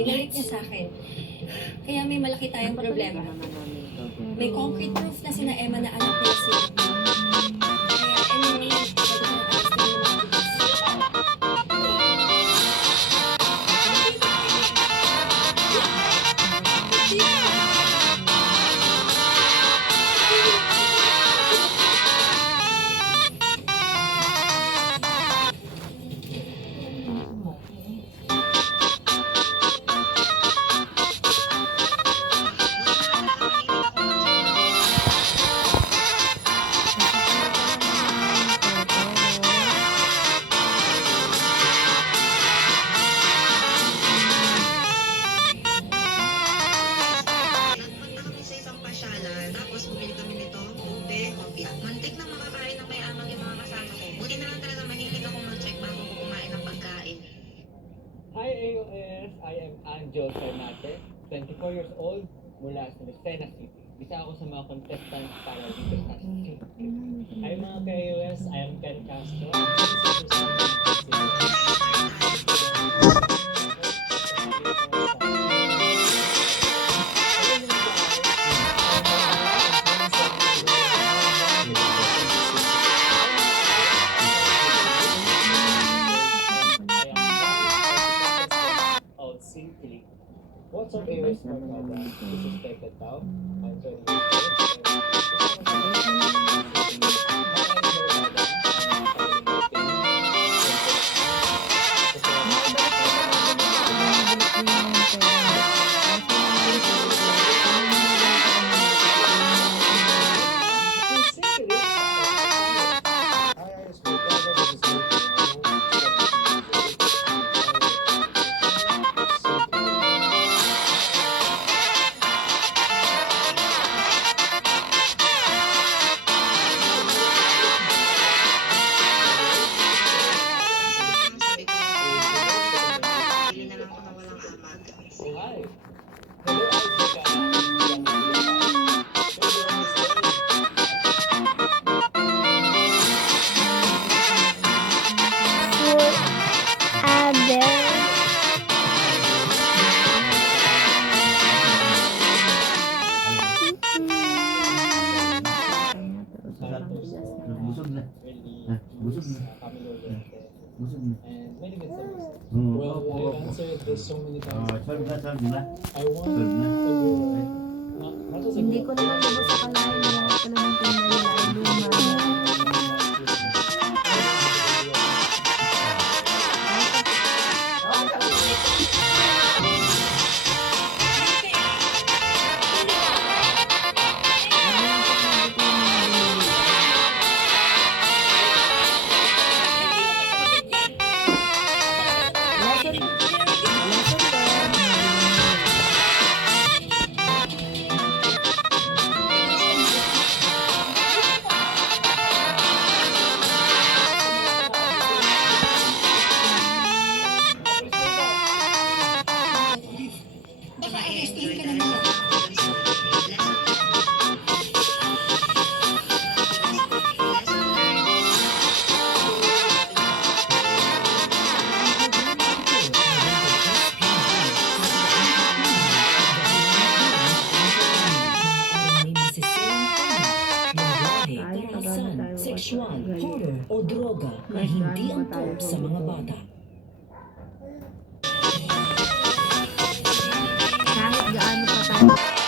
Binalik niya sa akin. Kaya may malaki tayong problema. May concrete proof na sina Emma na anak nila si Kaya anyway, pwede ko na alas na yung mga pulis. Tapos bumili kami nito, ube, kopi. Muntik na makakain ng may amang yung mga kasama ko. Buti na lang talaga mahilig ako mag-check bago ko kumain ng pagkain. Hi AOS, I am Angel Fernate, 24 years old, mula sa Lucena City. Isa ako sa mga contestants para dito sa City. Hi mga ka-AOS, I am Ken Castro. What's up, AOS Barkada? This is Tete Tao. I'm 20 Hi. Hello, Busog na. Busog na. Busog na. and many good services. Well, I've answered this so many times. Solve na, solve na. I want Solve na. a girl. Not just a Hindi girl. ko naman lubos sa kalahin na lahat pala ng pinay ay luma. Baka arrestin ka na nila. Sexual, horror o droga na hindi angkop sa mga bata. Kahit gaano pa tayo